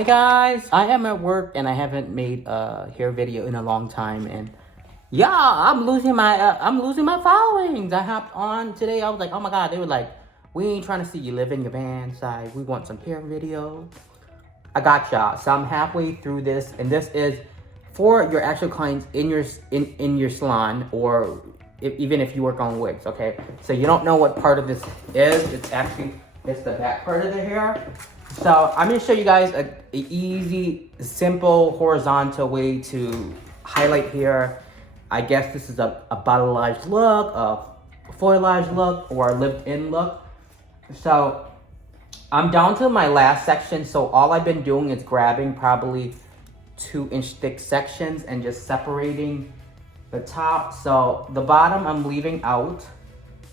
Hey guys, I am at work and I haven't made a hair video in a long time, and yeah, I'm losing my followings. I hopped on today. I was like, oh my god, they were like, we ain't trying to see you live in your van side. We want some hair video. I got y'all. So I'm halfway through this, and this is for your actual clients in your salon, or even if you work on wigs. Okay, so you don't know what part of this is. It's the back part of the hair. So I'm gonna show you guys a easy, simple, horizontal way to highlight hair. I guess this is a balayage look, a foliage look, or a lived-in look. So I'm down to my last section, so all I've been doing is grabbing probably 2-inch thick sections and just separating the top. So the bottom I'm leaving out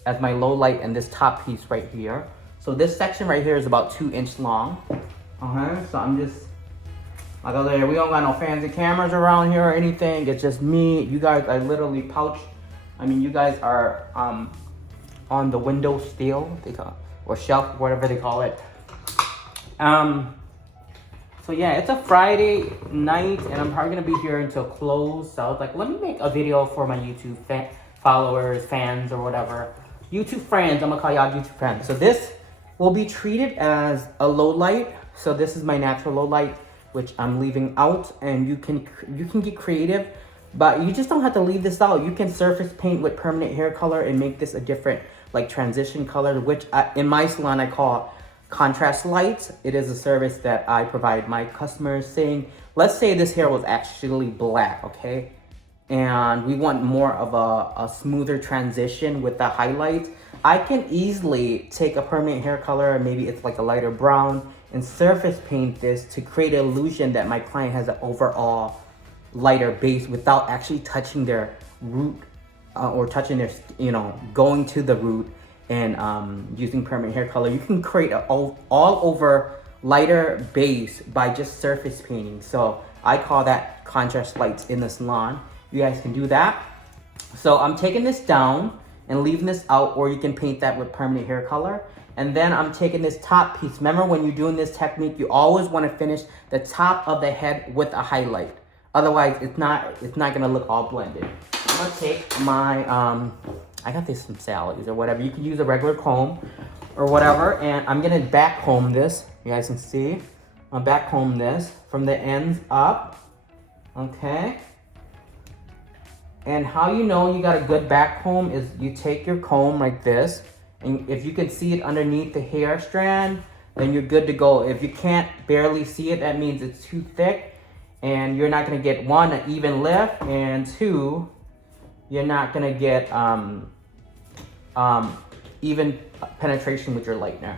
as my low light, and this top piece right here. So this section right here is about 2 inch long. So I'm just, like I said, we don't got no fancy cameras around here or anything. It's just me. You guys, I literally pouch. I mean, you guys are on the window still, they call it, or shelf, whatever they call it. So yeah, it's a Friday night, and I'm probably gonna be here until close. So I was like, let me make a video for my YouTube followers, fans, or whatever. YouTube friends, I'm gonna call y'all YouTube friends. So this will be treated as a low light. So this is my natural low light, which I'm leaving out, and you can get creative, but you just don't have to leave this out. You can surface paint with permanent hair color and make this a different like transition color, which in my salon I call contrast lights. It is a service that I provide my customers, saying, let's say this hair was actually black, okay? And we want more of a smoother transition with the highlights. I can easily take a permanent hair color, maybe it's like a lighter brown, and surface paint this to create an illusion that my client has an overall lighter base without actually touching their root or touching their, going to the root and using permanent hair color. You can create an all over lighter base by just surface painting. So I call that contrast lights in the salon. You guys can do that. So I'm taking this down and leaving this out, or you can paint that with permanent hair color. And then I'm taking this top piece. Remember, when you're doing this technique, you always want to finish the top of the head with a highlight. Otherwise, it's not gonna look all blended. I'm gonna take my, I got this from Sally's or whatever. You can use a regular comb or whatever. And I'm gonna back comb this. You guys can see. I'll back comb this from the ends up, okay? And how you know you got a good back comb is you take your comb like this, and if you can see it underneath the hair strand, then you're good to go. If you can't barely see it, that means it's too thick, and you're not gonna get, one, an even lift, and two, you're not gonna get even penetration with your lightener.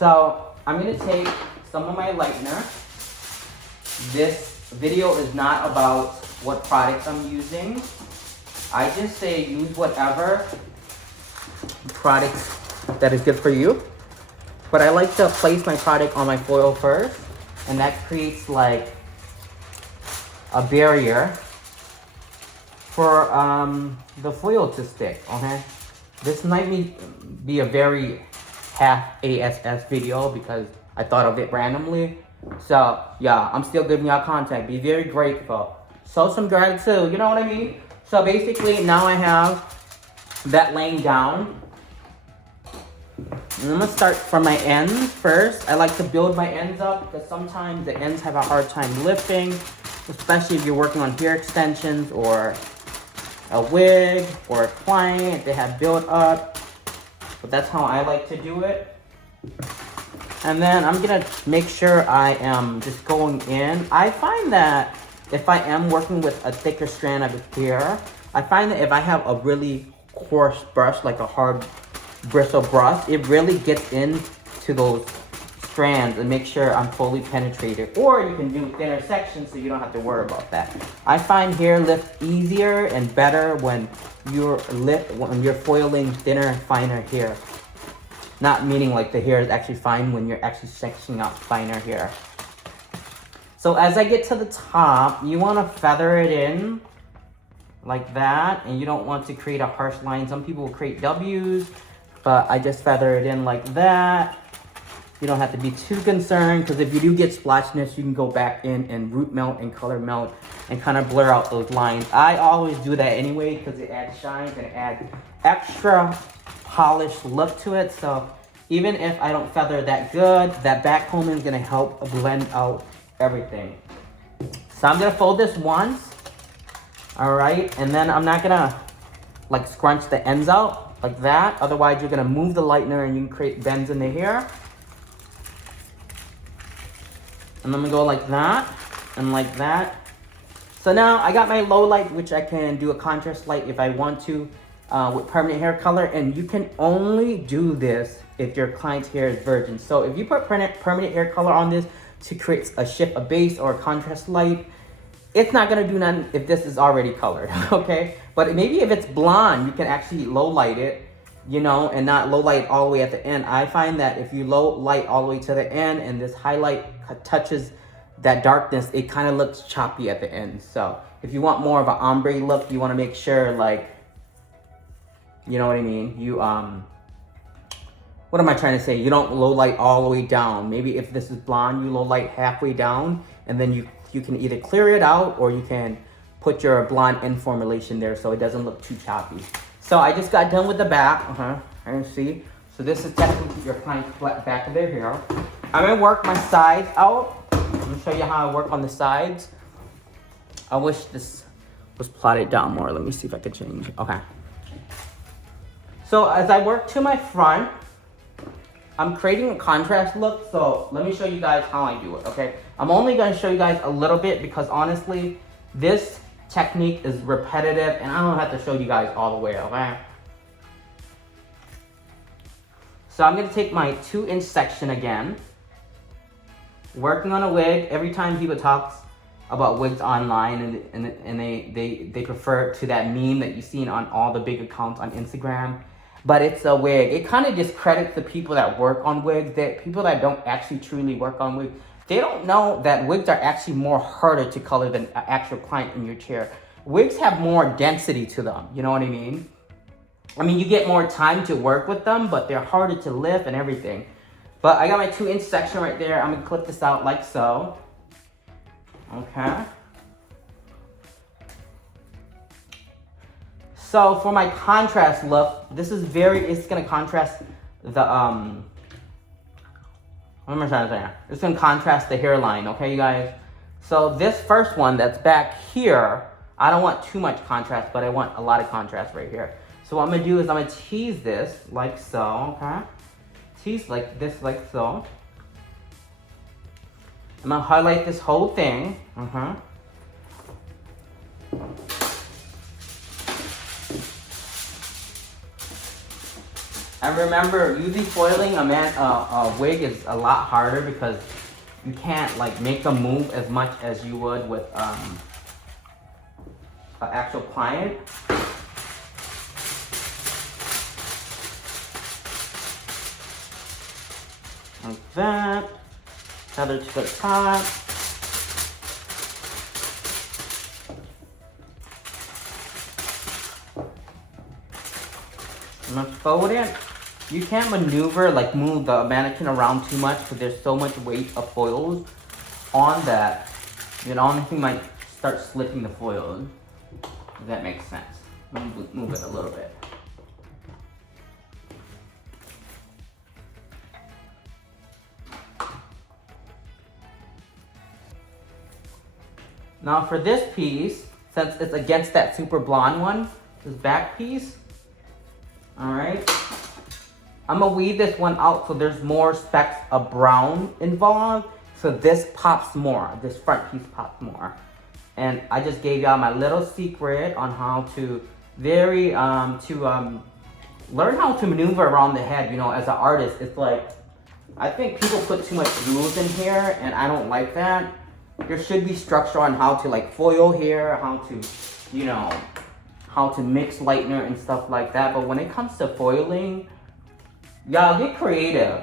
So I'm gonna take some of my lightener. This video is not about what products I'm using. I just say use whatever products that is good for you. But I like to place my product on my foil first, and that creates like a barrier for the foil to stick, okay? This might be a very half ASS video because I thought of it randomly. So yeah, I'm still giving y'all content. Be very grateful. Show some gratitude, you know what I mean? So basically now I have that laying down. And I'm gonna start from my ends first. I like to build my ends up because sometimes the ends have a hard time lifting, especially if you're working on hair extensions or a wig or a client. They have built up, but that's how I like to do it. And then I'm gonna make sure I am just going in. I find that if I am working with a thicker strand of hair, I find that if I have a really coarse brush, like a hard bristle brush, it really gets into those strands and make sure I'm fully penetrated. Or you can do thinner sections so you don't have to worry about that. I find hair lift easier and better when you're foiling thinner and finer hair. Not meaning like the hair is actually fine when you're actually sectioning out finer hair. So as I get to the top, you want to feather it in like that, and you don't want to create a harsh line. Some people will create W's, but I just feather it in like that. You don't have to be too concerned, because if you do get splotchiness, you can go back in and root melt and color melt and kind of blur out those lines. I always do that anyway because it adds shine and it adds extra polished look to it. So even if I don't feather that good, that back combing is going to help blend out everything. So I'm going to fold this once. All right. And then I'm not going to like scrunch the ends out like that. Otherwise, you're going to move the lightener and you can create bends in the hair. And I'm going to go like that and like that. So now I got my low light, which I can do a contrast light if I want to with permanent hair color. And you can only do this if your client's hair is virgin. So if you put permanent hair color on this to create a shift, a base, or a contrast light, it's not gonna do nothing if this is already colored, okay? But maybe if it's blonde, you can actually low light it, you know, and not low light all the way at the end. I find that if you low light all the way to the end and this highlight touches that darkness, it kind of looks choppy at the end. So if you want more of an ombre look, you want to make sure, like, you know what I mean, you what am I trying to say, you don't low light all the way down. Maybe if this is blonde, you low light halfway down, and then you can either clear it out or you can put your blonde end formulation there so it doesn't look too choppy. So I just got done with the back. You see, so this is technically your client's back of their hair. I'm gonna work my sides out. I'm gonna show you how I work on the sides. I wish this was plotted down more. Let me see if I could change. Okay. So as I work to my front, I'm creating a contrast look. So let me show you guys how I do it, okay? I'm only gonna show you guys a little bit because honestly, this technique is repetitive and I don't have to show you guys all the way, okay? So I'm gonna take my 2-inch section again. Working on a wig. Every time people talk about wigs online and they prefer to that meme that you've seen on all the big accounts on Instagram, but it's a wig. It kind of discredits the people that work on wigs, that people that don't actually truly work on wigs. They don't know that wigs are actually more harder to color than an actual client in your chair. Wigs have more density to them, you know what I mean? I mean, you get more time to work with them, but they're harder to lift and everything. But I got my 2-inch section right there. I'm gonna clip this out like so. Okay. So for my contrast look, this is it's gonna contrast the, what am I trying to say? It's gonna contrast the hairline, okay, you guys? So this first one that's back here, I don't want too much contrast, but I want a lot of contrast right here. So what I'm gonna do is I'm gonna tease this like so, okay? Tease like this, like so. I'm gonna highlight this whole thing. And remember, using foiling a wig is a lot harder because you can't like make them move as much as you would with an actual client. Like that. Feather to the top. I'm gonna fold it. You can't maneuver, like move the mannequin around too much because there's so much weight of foils on that. You know, anything might start slipping the foils. If that makes sense. Move it a little bit. Now for this piece, since it's against that super blonde one, this back piece, all right, I'm gonna weed this one out so there's more specks of brown involved. So this pops more, this front piece pops more. And I just gave y'all my little secret on how to learn how to maneuver around the head. You know, as an artist, it's like, I think people put too much rules in here and I don't like that. There should be structure on how to like foil here, how to, you know, how to mix lightener and stuff like that. But when it comes to foiling, y'all get creative.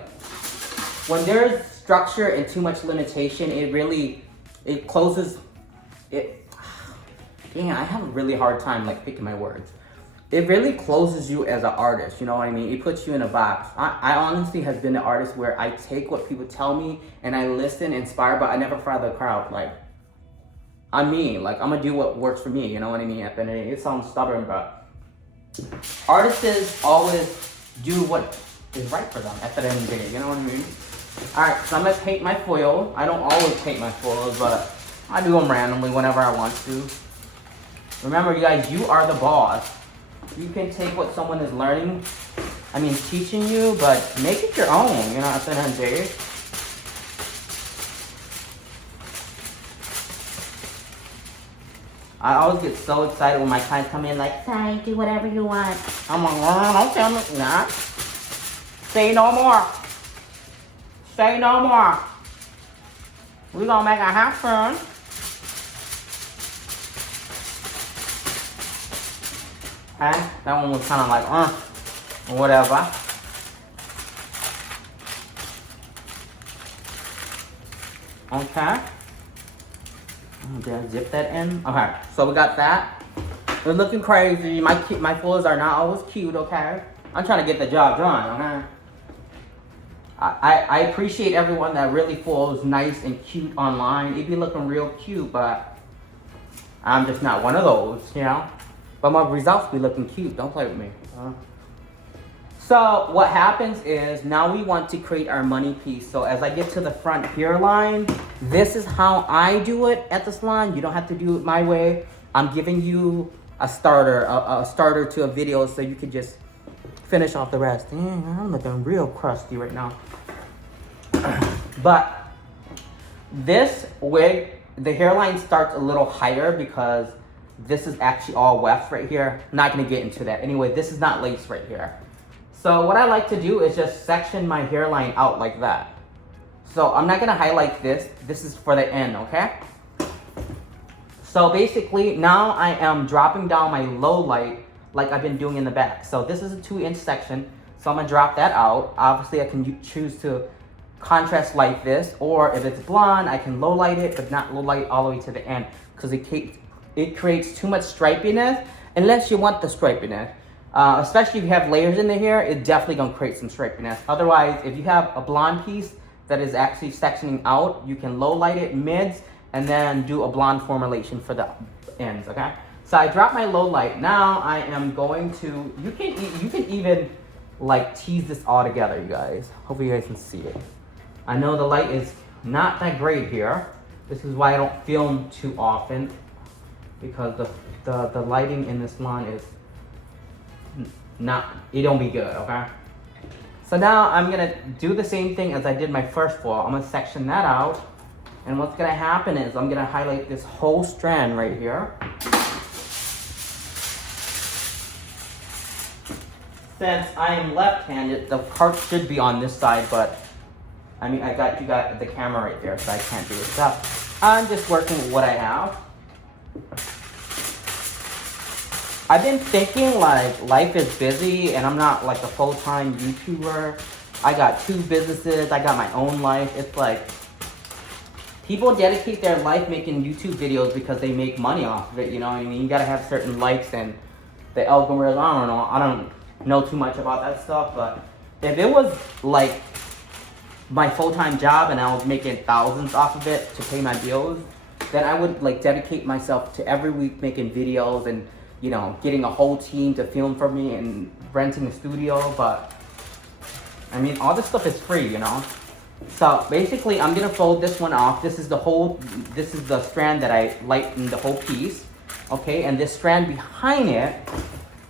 When there's structure and too much limitation, it closes, Damn, I have a really hard time like picking my words. it really closes you as an artist, you know what I mean? It puts you in a box. I honestly have been an artist where I take what people tell me and I listen, inspire, but I never follow the crowd. Like, I'm me. Like, I'm gonna do what works for me, you know what I mean? At the end of the day, it sounds stubborn, but artists always do what is right for them at the end of the day, you know what I mean? Alright, so I'm gonna paint my foil. I don't always paint my foils, but I do them randomly whenever I want to. Remember, you guys, you are the boss. You can take what someone is learning, teaching you, but make it your own, you know, at the end of the day. I always get so excited when my clients come in like, "Sorry, do whatever you want." I'm like, "Oh, don't tell me." Nah. Say no more. Say no more. We're gonna make it happen. Okay, that one was kind of like, whatever. Okay. Did I zip that in? Okay, so we got that. We're looking crazy. My foils are not always cute, okay? I'm trying to get the job done, okay? I appreciate everyone that really foils nice and cute online. It be looking real cute, but I'm just not one of those, you know? But my results be looking cute. Don't play with me. So what happens is now we want to create our money piece. So as I get to the front hairline, this is how I do it at the salon. You don't have to do it my way. I'm giving you a starter to a video so you can just finish off the rest. Dang, I'm looking real crusty right now. But this wig, the hairline starts a little higher because this is actually all weft right here. I'm not gonna get into that. Anyway, this is not lace right here. So what I like to do is just section my hairline out like that. So I'm not gonna highlight this. This is for the end, okay? So basically, now I am dropping down my low light like I've been doing in the back. So this is a 2-inch section. So I'm gonna drop that out. Obviously, I can choose to contrast light this, or if it's blonde, I can low light it, but not low light all the way to the end because it creates too much stripiness unless you want the stripiness. Especially if you have layers in the hair, it's definitely gonna create some stripiness. Otherwise, if you have a blonde piece that is actually sectioning out, you can low light it mids and then do a blonde formulation for the ends, okay? So I dropped my low light. Now I am going to, you can even like tease this all together, you guys. Hopefully you guys can see it. I know the light is not that great here. This is why I don't film too often, because the lighting in this salon is it don't be good, okay? So now I'm gonna do the same thing as I did my first foil. I'm gonna section that out. And what's gonna happen is I'm gonna highlight this whole strand right here. Since I am left-handed, the part should be on this side, but you got the camera right there, so I can't do it. So I'm just working with what I have. I've been thinking like life is busy and I'm not like a full-time YouTuber. I got 2 businesses, I got my own life. It's like people dedicate their life making YouTube videos because they make money off of it, you know what I mean? You gotta have certain likes and the algorithm, I don't know too much about that stuff, but if it was like my full-time job and I was making thousands off of it to pay my bills, then I would like dedicate myself to every week making videos and, you know, getting a whole team to film for me and renting a studio. But I mean, all this stuff is free, you know? So basically I'm gonna fold this one off. This is the strand that I lightened the whole piece, okay? And this strand behind it,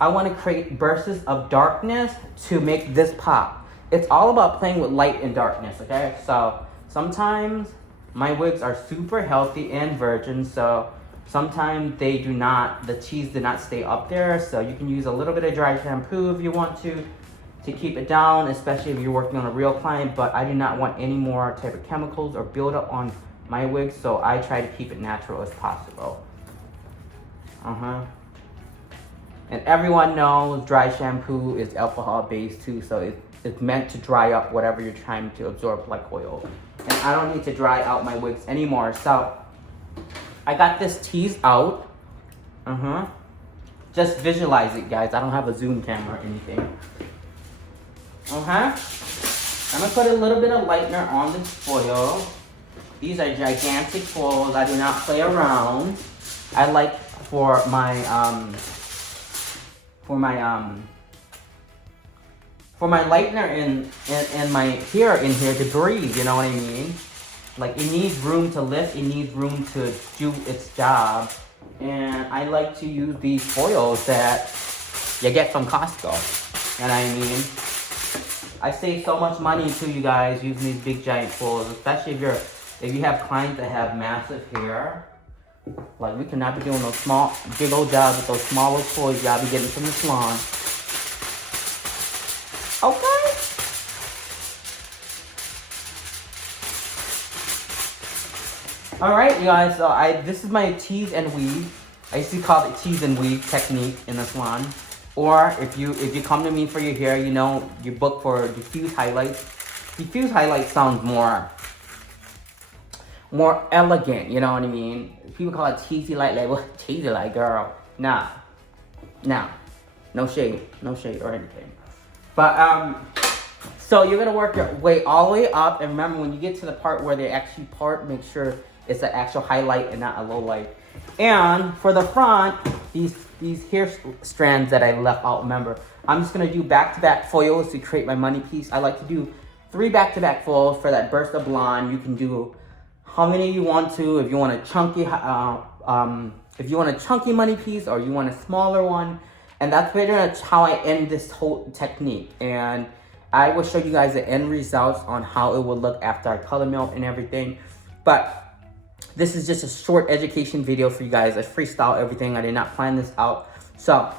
I wanna create bursts of darkness to make this pop. It's all about playing with light and darkness, okay? So sometimes my wigs are super healthy and virgin, so sometimes the cheese did not stay up there, so you can use a little bit of dry shampoo if you want to keep it down, especially if you're working on a real client, but I do not want any more type of chemicals or buildup on my wigs, so I try to keep it natural as possible. And everyone knows dry shampoo is alcohol based too, so it's meant to dry up whatever you're trying to absorb like oil. And I don't need to dry out my wigs anymore, so I got this teased out. Just visualize it, guys. I don't have a zoom camera or anything. I'm gonna put a little bit of lightener on this foil. These are gigantic foils. I do not play around. I like for my lightener and my hair in here to breathe, you know what I mean? Like, it needs room to lift, it needs room to do its job. And I like to use these foils that you get from Costco. You know what I mean? I save so much money to you guys using these big giant foils, especially if you have clients that have massive hair. Like, we cannot be doing those small, big old jobs with those small little toys y'all be getting from the salon. Okay? Alright, you guys, so this is my tease and weave. I used to call it tease and weave technique in the salon. Or if you come to me for your hair, you know, you book for diffuse highlights. Diffuse highlights sounds more elegant, you know what I mean? People call it teasy light label. Teasy light, girl. Nah. No shade or anything. But so you're gonna work your way all the way up, and remember, when you get to the part where they actually part, make sure it's an actual highlight and not a low light. And for the front, these hair strands that I left out, remember, I'm just gonna do back-to-back foils to create my money piece. I like to do 3 back-to-back foils for that burst of blonde. You can do how many you want to. If you want a chunky, money piece, or you want a smaller one, and that's pretty much how I end this whole technique. And I will show you guys the end results on how it will look after I color melt and everything. But this is just a short education video for you guys. I freestyle everything. I did not plan this out. So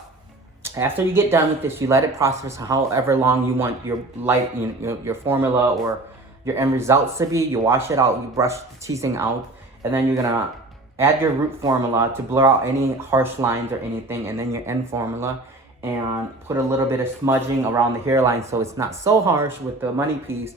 after you get done with this, you let it process however long you want your light, your formula or your end results to be. You wash it out, you brush the teasing out, and then you're gonna add your root formula to blur out any harsh lines or anything, and then your end formula, and put a little bit of smudging around the hairline so it's not so harsh with the money piece.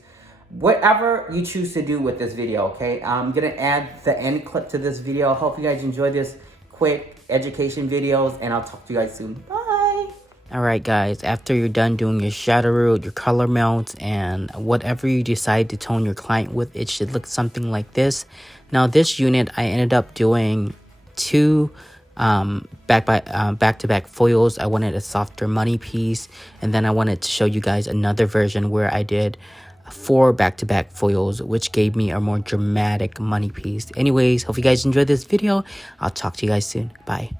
Whatever you choose to do with this video, okay? I'm gonna add the end clip to this video. Hope you guys enjoy this quick education videos, and I'll talk to you guys soon. Bye! Alright guys, after you're done doing your shadow root, your color melt, and whatever you decide to tone your client with, it should look something like this. Now this unit, I ended up doing 2 back-to-back foils. I wanted a softer money piece, and then I wanted to show you guys another version where I did 4 back-to-back foils, which gave me a more dramatic money piece. Anyways, hope you guys enjoyed this video. I'll talk to you guys soon. Bye.